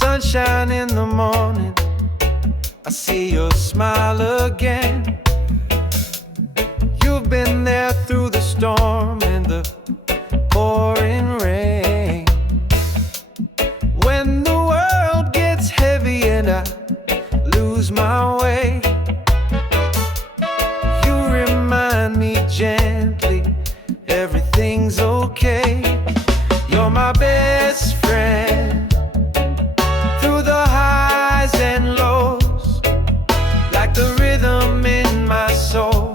Sunshine in the morning, I see your smile again. You've been there through the storm and the pouring rain. When the world gets heavy and I lose my way, you remind me gently everything's okay. You're my best friend through the highs and lows, like the rhythm in my soul.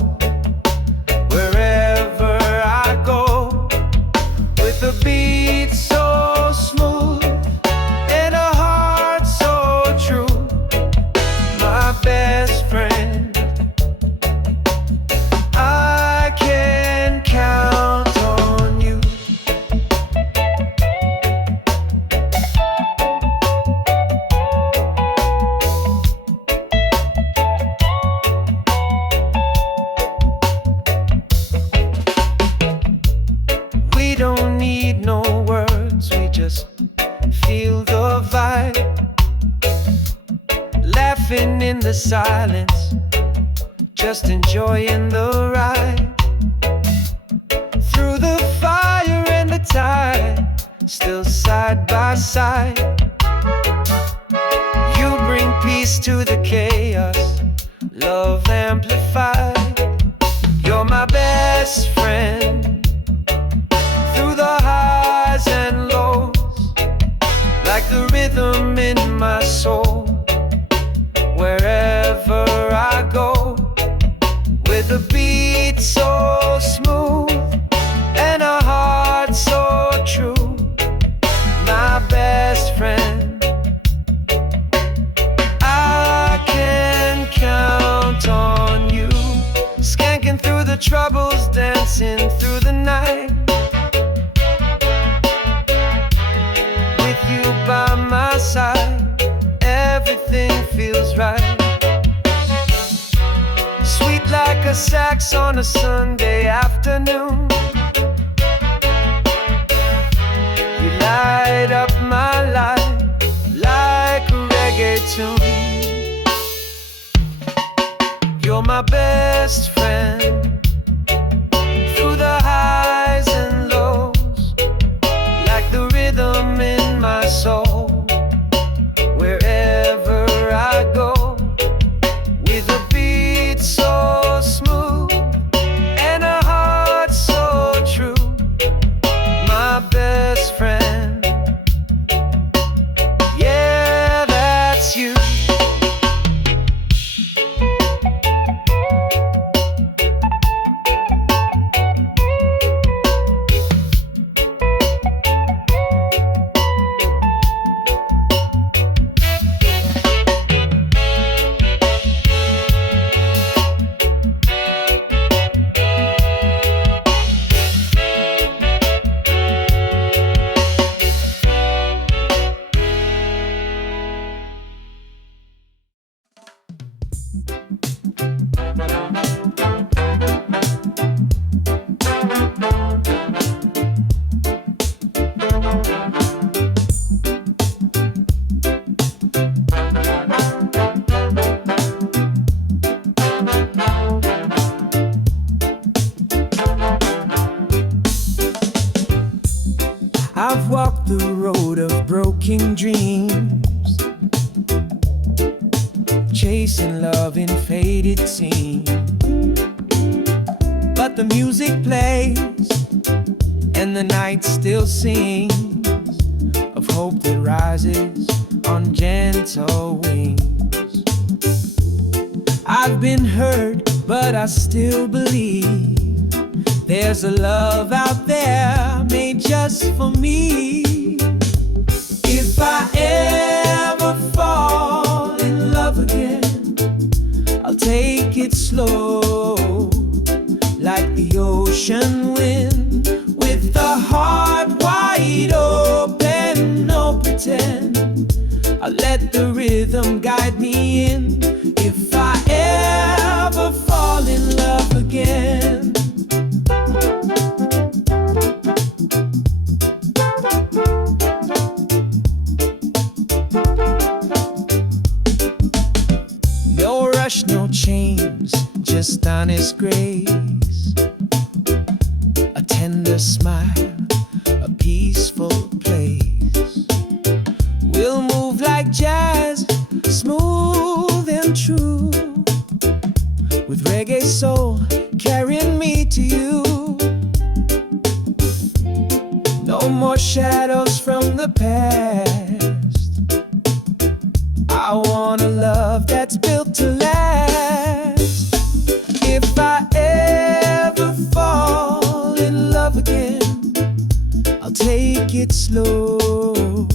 Wherever I go, with a beat so smooth and a heart so true, my best friend, I can count on you. We don't need no words, we just feel the vibe, laughing in the silence, just enjoying the ride. Through the fire and the tide, still side by side. You bring peace to the chaos, love amplified. You're my best friend through the highs and lows, like the rhythm in my soul. Wherever I go, with a beat so smooth and a heart so true, my best friend, I can count on you. Skanking through the troubles, dancing through the night, with you by my side, everything feels right. Sweet like a sax on a Sunday afternoon, you light up my life like a reggae tune. You're my best friend through the highs and lows, like the rhythm in my soul. Wherever I go, with a beat so smooth and a heart so true, my best friend, yeah, that's you. I've walked the road of broken dreams, chasing love in faded scenes. But the music plays and the night still sings of hope that rises on gentle wings. I've been hurt, but I still believe there's a love out there made just for me. If I ever fall in love again, I'll take it slow, like the ocean wind, with the heart wide open, no pretend. I'll let the rhythm guide me in. If I ever fall in love again, just honest grace, a tender smile, a peaceful place. We'll move like jazz, smooth and true, with reggae soul carrying me to you. No more shadows from the past. I want a love that's built to last. If I ever fall in love again, I'll take it slow,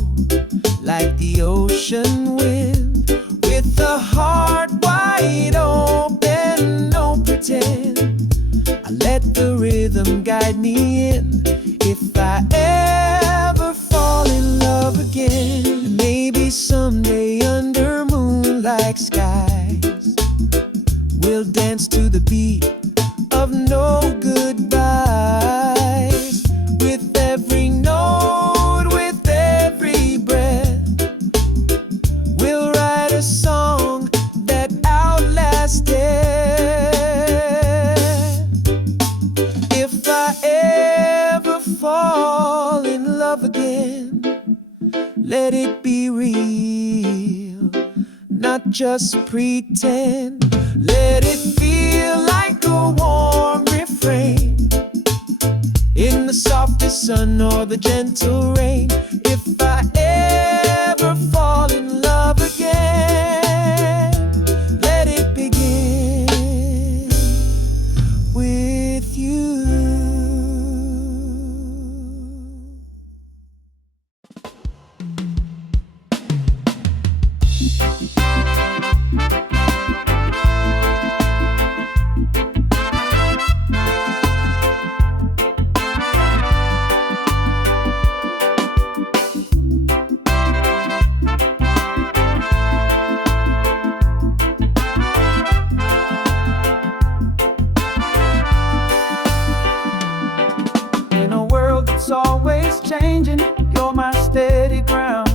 like the ocean wind, with a heart wide open, no pretend. I let the rhythm guide me in. If I ever fall in love again, maybe someday under moonlight skies, we'll dance to the beat of no goodbyes. With every note, with every breath, we'll write a song that outlasts death. If I ever fall in love again, let it be real, not just pretend. Let it feel like a warm refrain in the softest sun or the gentle rain. If I ever fall in love again, let it begin with you. In a world that's always changing, you're my steady ground.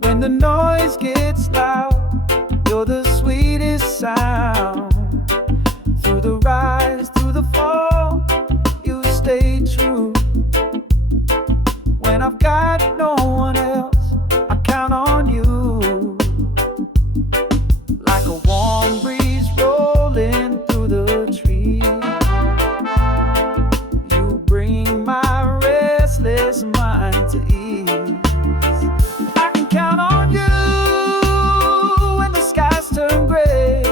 When the noise gets loud, you're the sweetest sound. Through the rise, through the fall, you stay true. When I've got no one else, I count on you. Like a warm breeze rolling through the trees, you bring my restless mind to ease. I can count on you when the skies turn gray.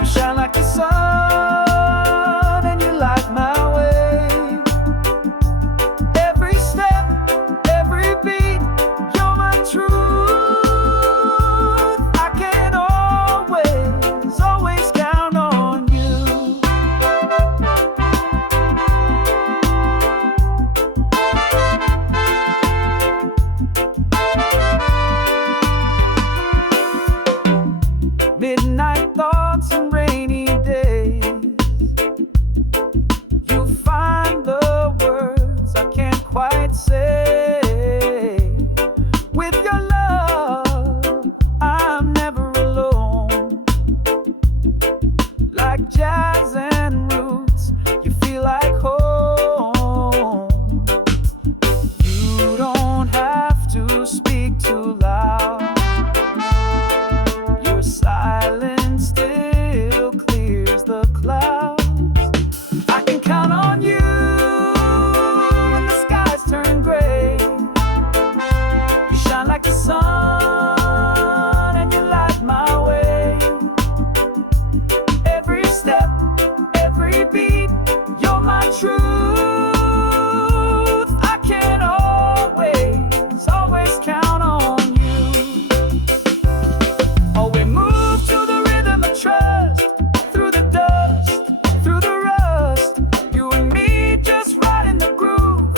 You shine like the sun and you light my way. Every step, every beat, you're my truth. I can always, always count on you. Midnight thoughts and rainy days, you find the words I can't quite say. With your love, I'm never alone. Like jazz and roots, you feel like home. You don't have to speak too loud. Your silence still clears the clouds. I can count on you when the skies turn gray. You shine like the sun and you light my way. Every step, every beat, you're my truth. I can always, always count on you. Oh, we move to the rhythm of trust, through the dust, through the rust. You and me just right in the groove,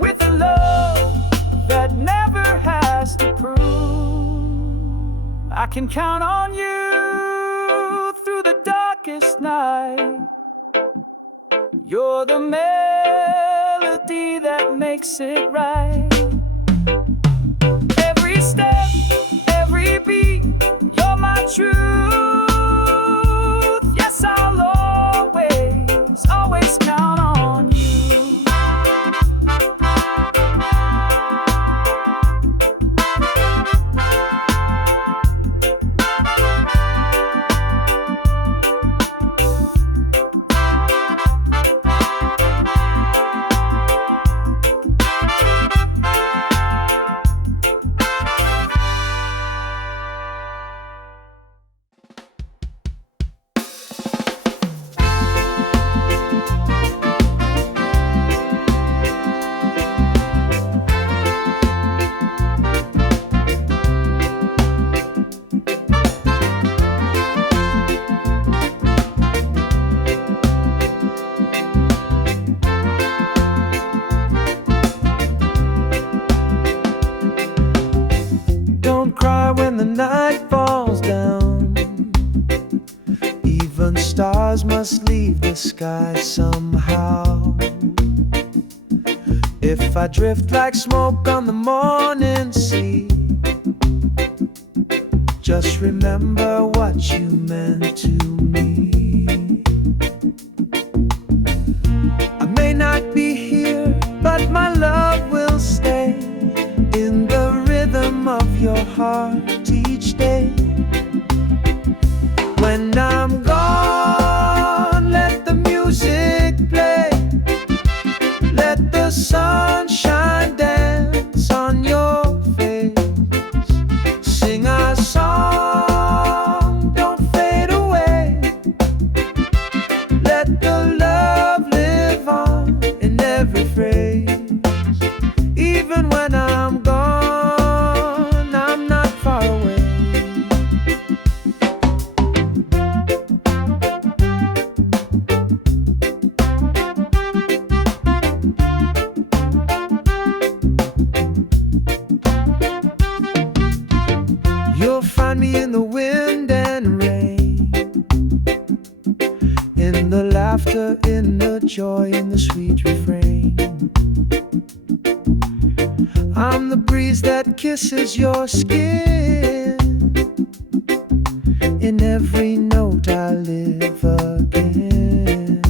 with a love that never has to prove. I can count on you through the darkest night. You're the melody that makes it right. Every step, every beat, you're my truth. don't cry when the night falls down. Even stars must leave the sky somehow. If I drift like smoke on the morning sea, just remember what you meant to me. I may not be here, but my love will stay in the rhythm of your heart each day. When I'm gone, let the music play. Let the sunshine dance on your face. Sing our song, don't fade away. Let the love live on in every phrase. Even when I'm gone, I'm not far away. You'll find me in the wind and rain, in the laughter, in the joy, in the sweet refrain. I'm the breeze that kisses your skin. In every note I live again.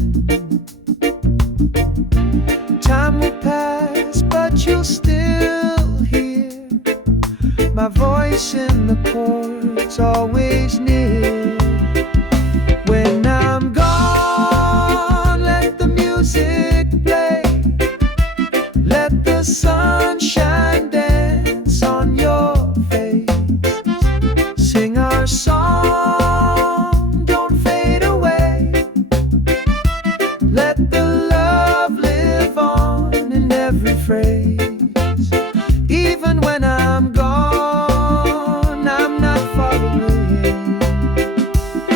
Time will pass, but you'll still hear my voice in the chords, always near. When I'm gone, let the music play. Let the sunshine dance on your face. Sing our song, don't fade away. Let the love live on in every phrase. Even when I'm gone, I'm not far away.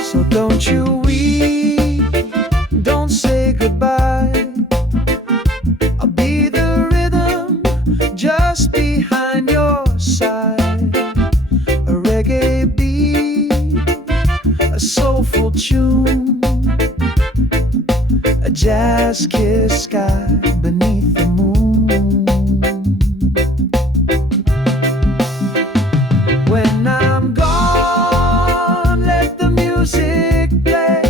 So don't you weep, don't say goodbye. I'll be the rhythm just behind your side. A reggae beat, a soulful tune, a jazz-kissed sky beneath the moon. When I'm gone, let the music play.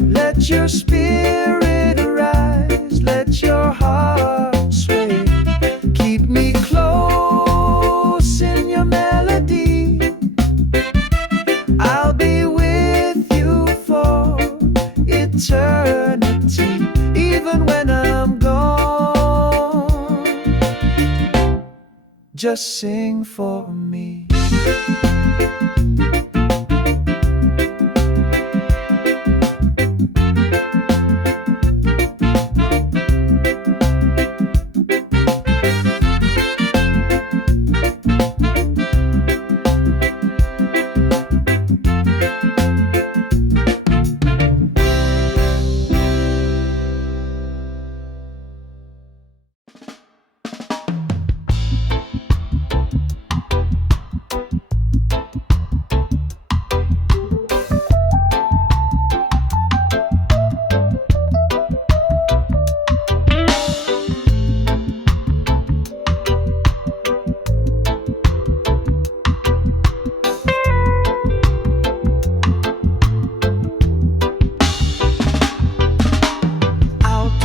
Let your spirit arise, let your heart sway. Keep me close in your melody. I'll be with you for eternity. Even when I'm gone, just sing for me.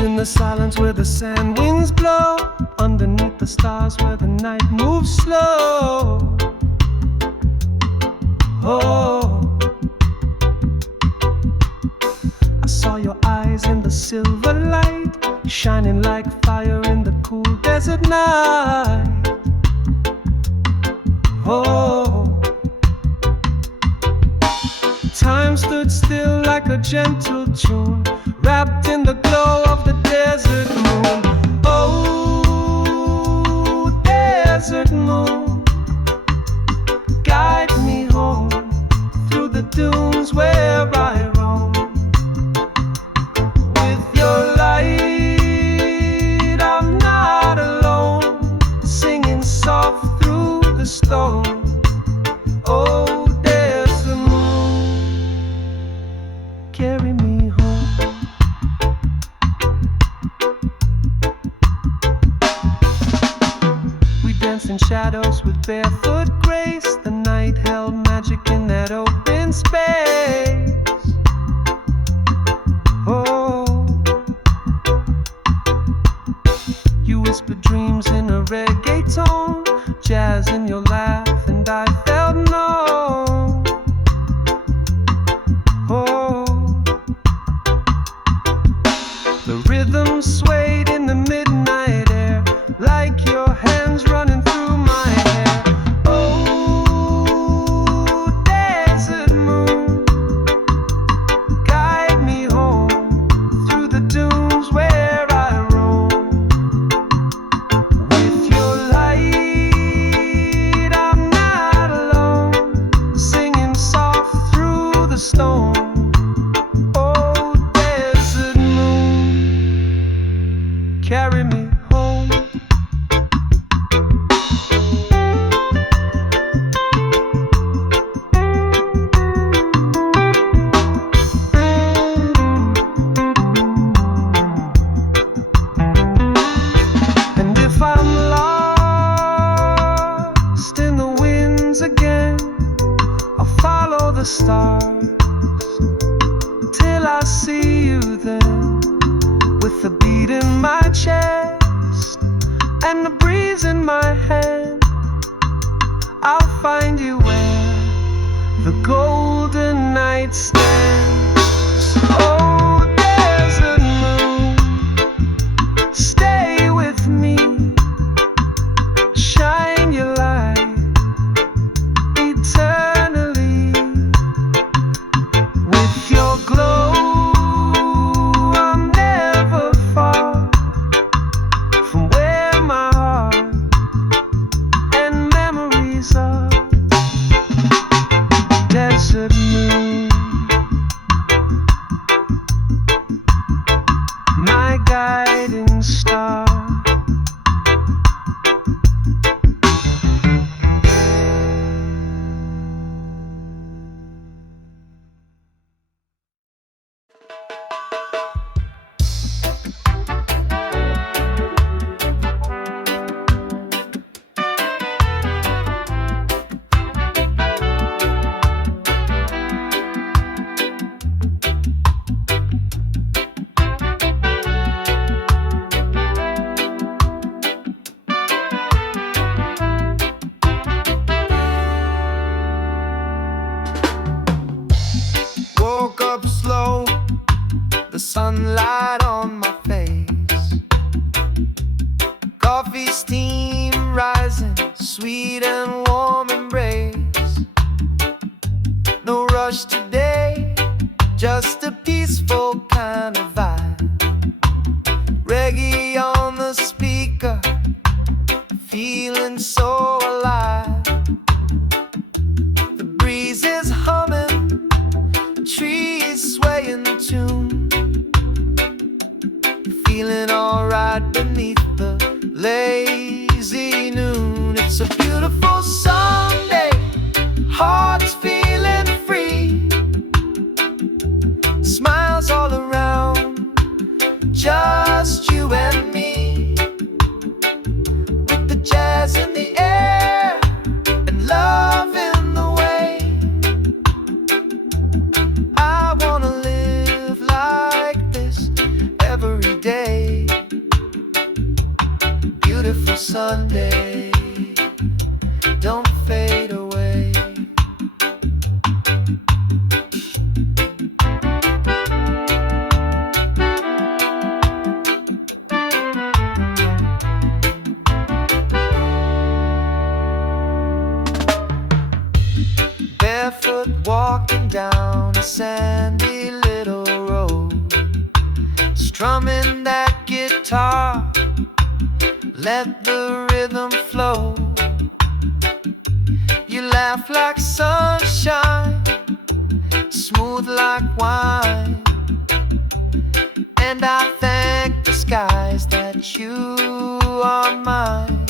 In the silence where the sand winds blow, underneath the stars where the night moves slow. Oh, I saw your eyes in the silver light, shining like fire in the cool desert night. Oh, time stood still like a gentle tune, wrapped in the glow of the desert moon. Oh, desert moon, guide me home through the dunes where I roam. With your light, I'm not alone, singing soft through the storm. moves with barefoot grace. The night held magic in that open space. Oh, you whispered dreams in a reggae tone, jazz in your laugh, and I felt no. Oh, the rhythm swayed in the midnight air, like your hands running through my hair. Oh, desert moon, guide me home through the dunes where I roam. With your light, I'm not alone, singing soft through the storm. Oh, desert moon, carry me home. And if I'm lost in the winds again, I'll follow the stars till I see you then. With the beat in my chest and the breeze in my hand, I'll find you where the golden night stands. Oh, desert moon, stay with me, shine your light eternally. With your glow, I'm never far from where my heart and memories are. Desert moon, my guiding star. Woke up slow, the sunlight on my face, coffee steam rising, sweet and warm embrace. No rush today, just a peaceful kind of vibe. Reggae on the speaker, feeling so alive. The breeze is humming, trees sway in tune, feeling alright beneath the lazy noon. It's a beautiful Sunday, hearts feeling free, smiles all around, just you and me. With the jazz in the air and love in the way, I wanna live like this every day. Beautiful Sunday, don't fade away. Barefoot walking down a sandy little road, strumming that guitar, let the rhythm flow. You laugh like sunshine, smooth like wine, and I thank the skies that you are mine.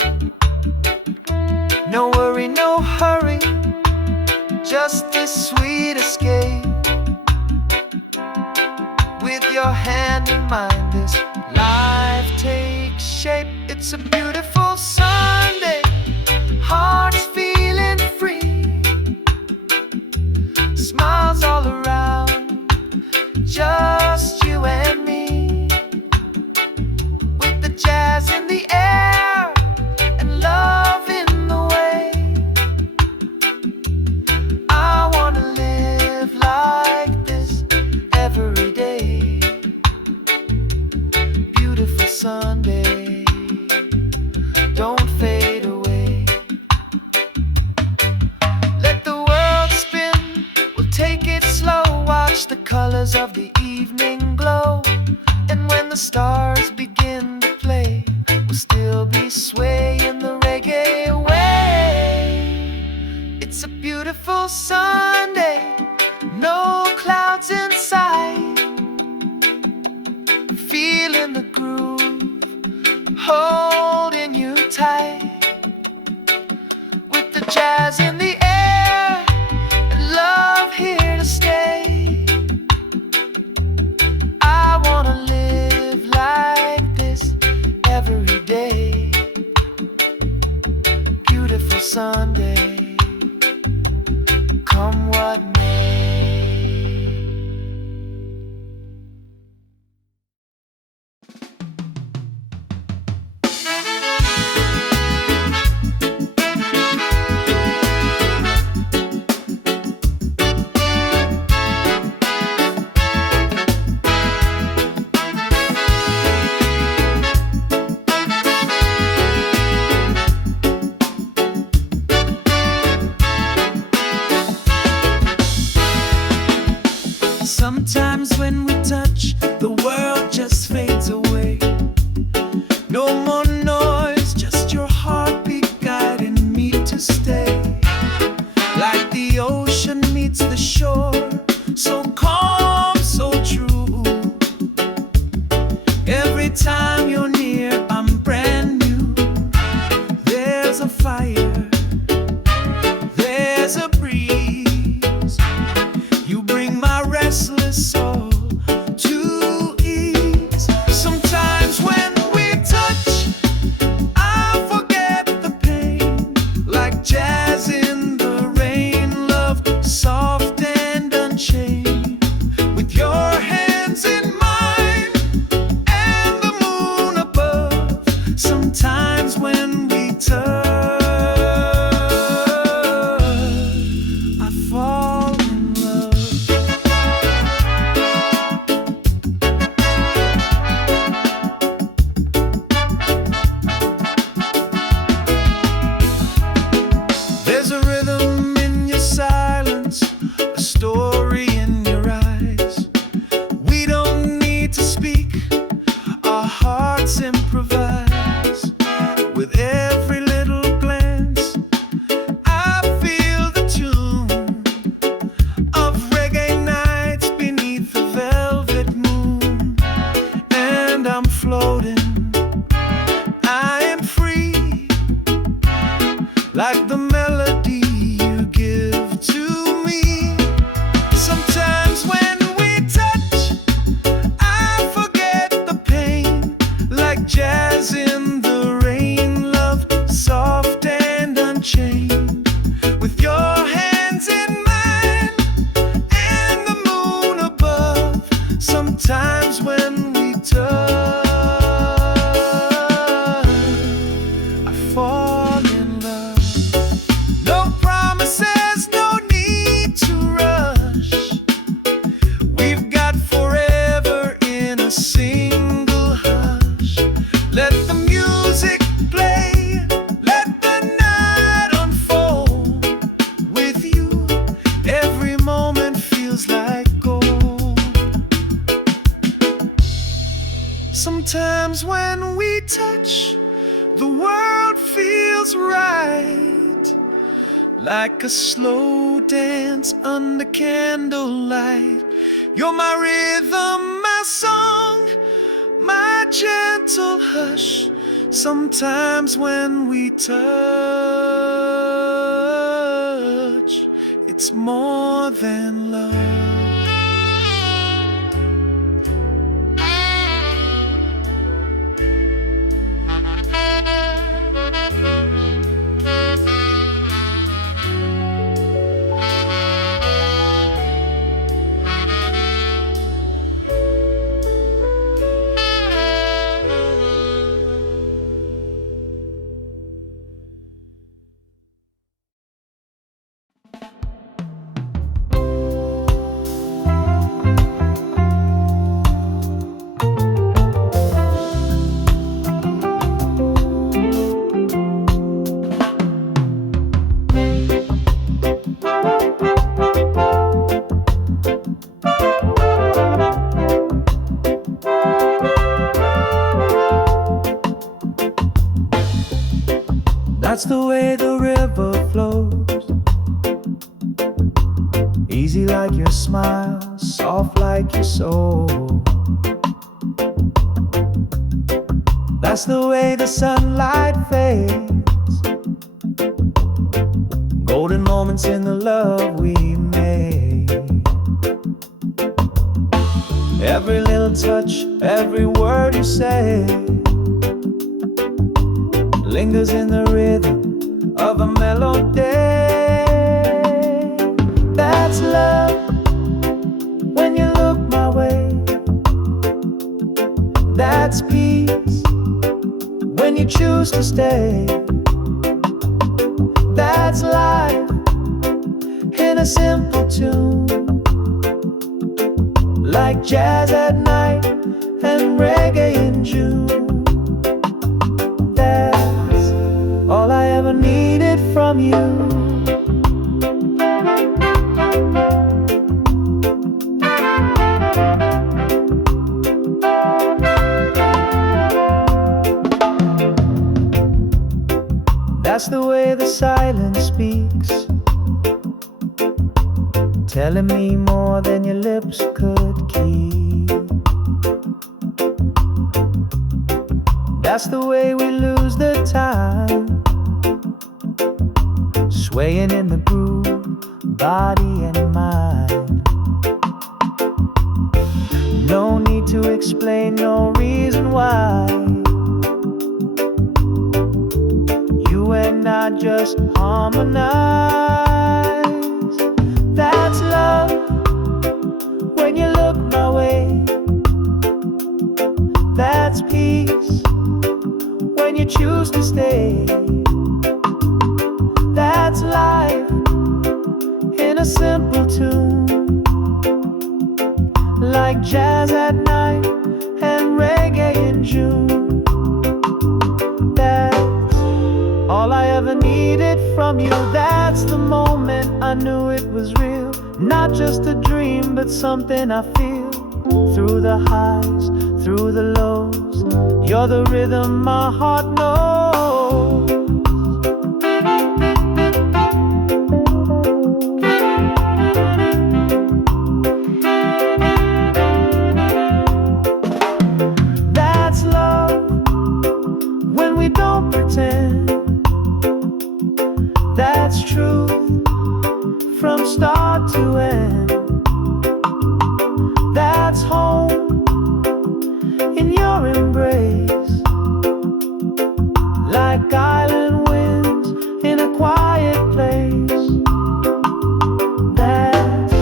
No worry, no hurry, just this sweet escape. With your hand in mine, this life takes shape. It's a beautiful Sunday, heart colors of the evening glow. And when the stars begin to play, we'll still be swaying the reggae way. It's a beautiful Sunday, no clouds in sight. Feeling the groove, holding you tight. With the jazz in the air, and love here to stay. I wanna live like this every day. Beautiful Sunday, come what may. Sometimes when we touch, the world just fades away. No more noise, just your heartbeat guiding me to stay. Like the ocean meets the shore, so calm, so true. Every time you're near, I'm brand new. There's a fire, there's a breeze. You bring my restless soul to ease. Sometimes when we touch, I forget the pain. Like jazz in the rain, love soft and unchained. With your hands in mine and the moon above. Sometimes when we touch, I fall in love. There's a rhythm in your silence, a story in your eyes. We don't need to speak, our hearts improvise. With every little glance, I feel the tune of reggae nights beneath the velvet moon. And I'm floating, I am free, like the melody you give to me. Sometimes when we touch, I forget the pain. Like jazz in the rain, love soft and unchained. With your hands in mine and the moon above. Sometimes when we touch, I fall in love. No promises, no need to rush. We've got forever in a single hush. Let the music play, let the night unfold. With you, every moment feels like gold. Sometimes when we touch, the world feels right. Like a slow dance under candlelight. You're my rhythm, my song, my gentle hush. Sometimes when we touch, it's more than love. like your smile, soft like your soul. That's the way the sunlight fades, golden moments in the love we made. Every little touch, every word you say lingers in the rhythm of a melody. That's love when you look my way. That's peace when you choose to stay. That's life in a simple tune, like jazz at night and reggae in June. That's all I ever needed from you. That's the way the silence speaks, telling me more than your lips could keep. That's the way we lose the time, swaying in the groove, body and mind. No need to explain, no reason why. You and I just harmonize. That's love when you look my way. That's peace when you choose to stay. That's life in a simple tune, like jazz at night and reggae in June. That's all I ever needed from you. That's the moment I knew it was real, not just a dream, but something I feel. Through the highs, through the lows, you're the rhythm my heart knows. That's love when we don't pretend. That's truth from start to end. That's home in your embrace, like island winds in a quiet place. That's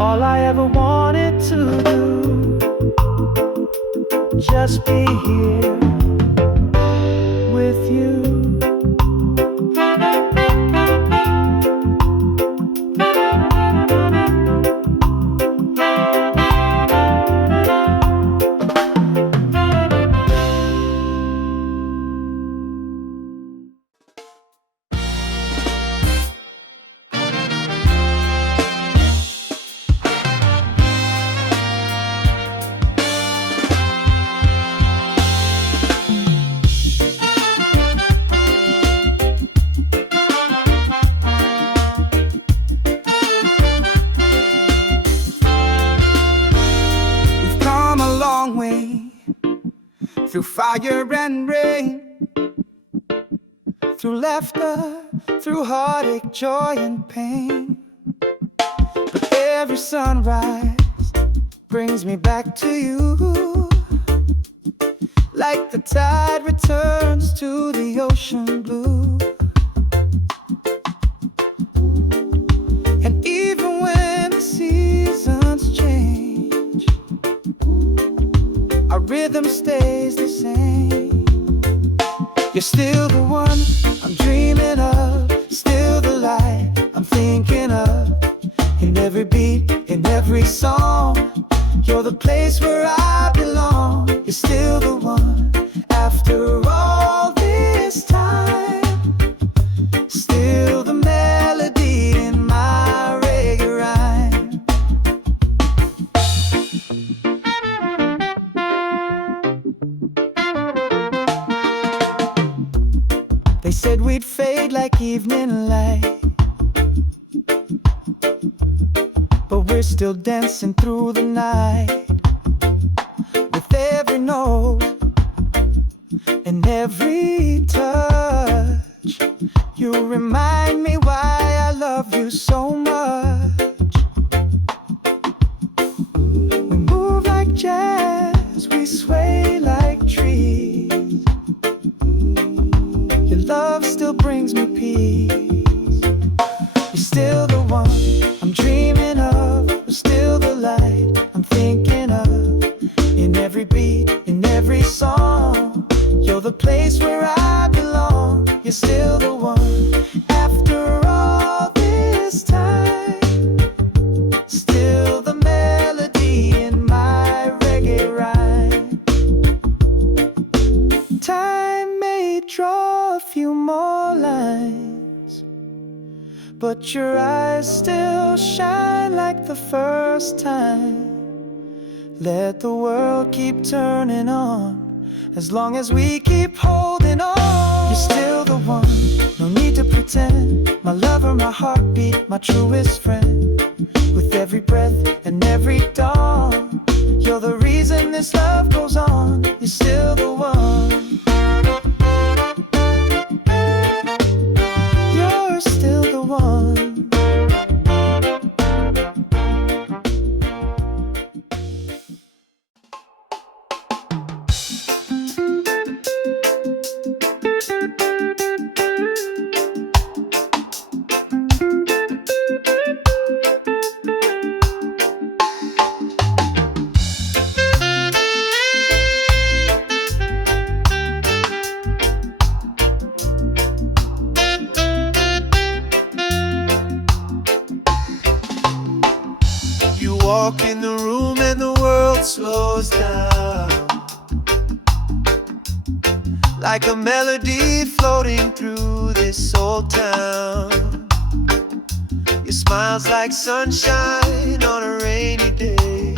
all I ever wanted to do, just be here with you. Through fire and rain, through laughter, through heartache, joy and pain. But every sunrise brings me back to you, like the tide returns to the ocean blue. And even when the seasons change, our rhythm stays the same. You're still the one I'm dreaming of, still the light I'm thinking of. In every beat, in every song, you're the place where I belong. You're still the one after all this time, still the melody in my reggae rhyme. They said we'd fade like evening light, but we're still dancing through the night. With every note and every touch, you remind me why I love you so much. We move like jazz, we sway like trees. Your love still brings me peace. You're still the one I'm dreaming of. You're still the light I'm thinking of. In every beat, in every song, you're the place where I belong. You're still the one. After all this time, still the melody in my reggae rhyme. Time may draw a few more lines, but your eyes still shine like the first time. Let the world keep turning on, as long as we keep holding on. You're still the one, no need to pretend. My lover, my heartbeat, my truest friend. With every breath and every dawn, you're the reason this love goes on. You're still the one. You're still the one. Walk in the room and the world slows down, like a melody floating through this old town. Your smile's like sunshine on a rainy day.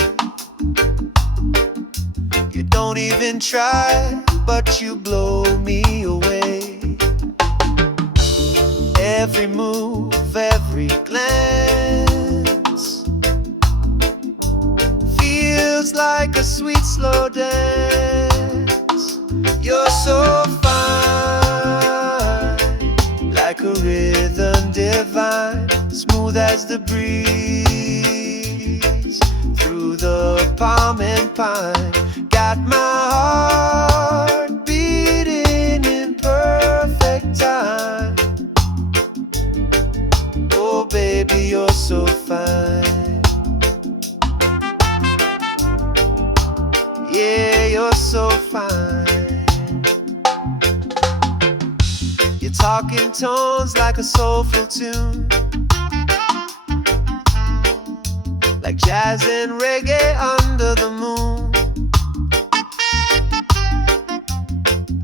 You don't even try, but you blow me away. Every move, every glance feels like a sweet slow dance. You're so fine, like a rhythm divine, smooth as the breeze through the palm and pine. Got my heart beating in perfect time. Oh baby, you're so fine. Yeah, you're so fine. You're talking tones like a soulful tune, like jazz and reggae under the moon.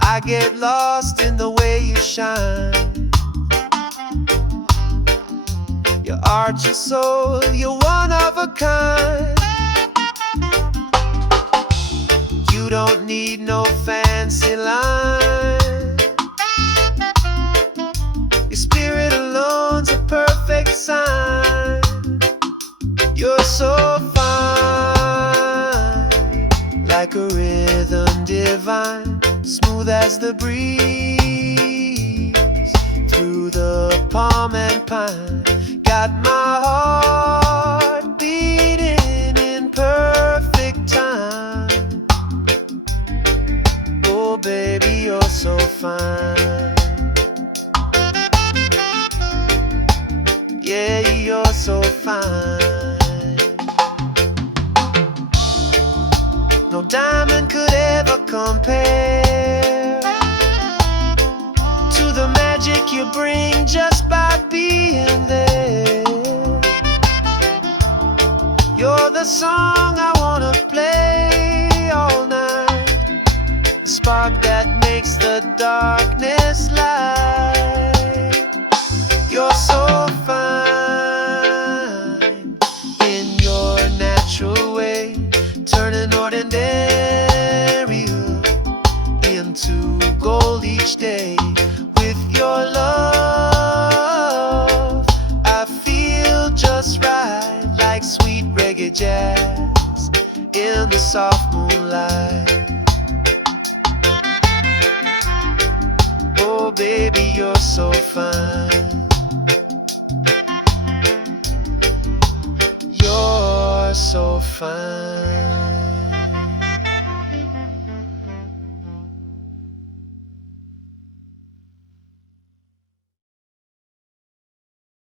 I get lost in the way you shine. Your art, your soul, you're one of a kind. You don't need no fancy line. Your spirit alone's a perfect sign. You're so fine, like a rhythm divine, smooth as the breeze through the palm and pine. Got my heart beating in perfect time. Oh baby, you're so fine. Yeah, you're so fine. No diamond could ever compare to the magic you bring just by being there. You're the song I wanna play all night, the spark that makes the darkness light. You're so fine in your natural way, turning ordinary into gold each day. With your love, I feel just right, like sweet reggae jazz in the soft moonlight. Oh baby, you're so fine. You're so fine.